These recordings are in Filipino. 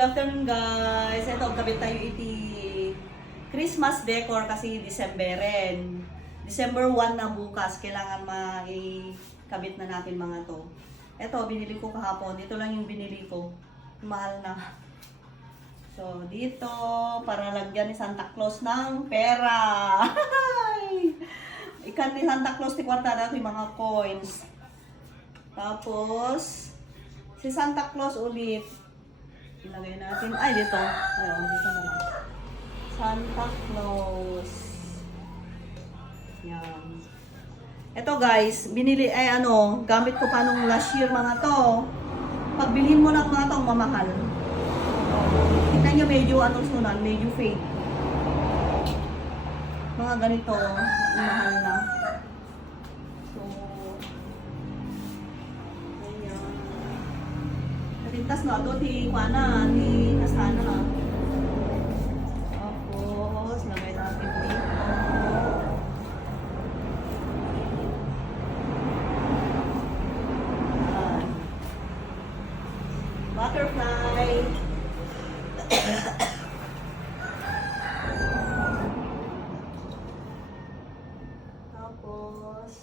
good afternoon guys. Ito, kabit tayo iti Christmas decor kasi Decemberin. December 1 na bukas. Kailangan kabit na natin mga to. Ito, binili ko kahapon. Ito lang yung binili ko. Mahal na. So, dito, para lagyan ni Santa Claus ng pera. Ikan ni Santa Claus, ti kwarta na yung mga coins. Tapos, si Santa Claus ulit. Ilagay natin. Ay, dito. Ayun, dito na lang. Santa Claus. Yan. Ito guys, binili, gamit ko pa nung last year mga to. Pag bilhin mo ng mga to, mamahal. Tignan nyo medyo sunan, medyo fake. Mga ganito, mahal na. So, ayan. Natintas na ito, di kasana na. Tapos, lagay natin dito. Ayan. Butterfly. Tapos,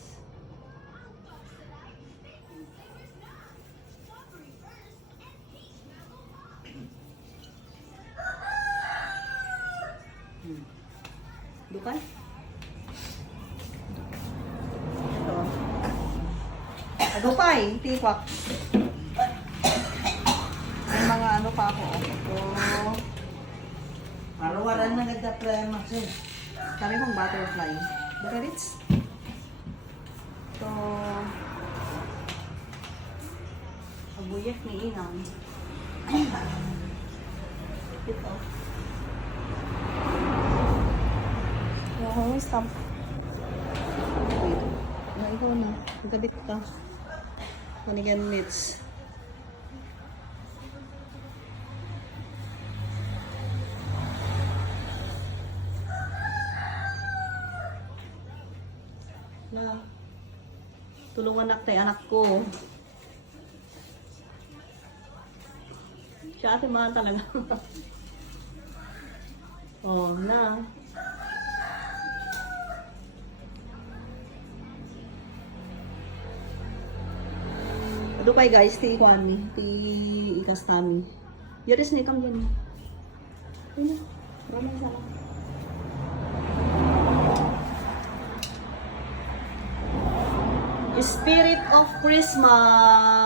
dukan? Ito. Agupay, tikwak. May mga pa ako. Ito. Araw-araw na nagka-prema siya. Kami kong butterfly. Bakarits. Ito. Abuyak ni Inang. Ito. Yung stamp. Wait. Ikaw na. Magkabit ka. Manigan minutes. Na tulungan anak ko. Siya ate mga talaga. Oh, na. Ito pa guys, ti kwani, ti ikastami. Yaris ni kam yan. Ayun na. Ramay sana. Spirit of Christmas.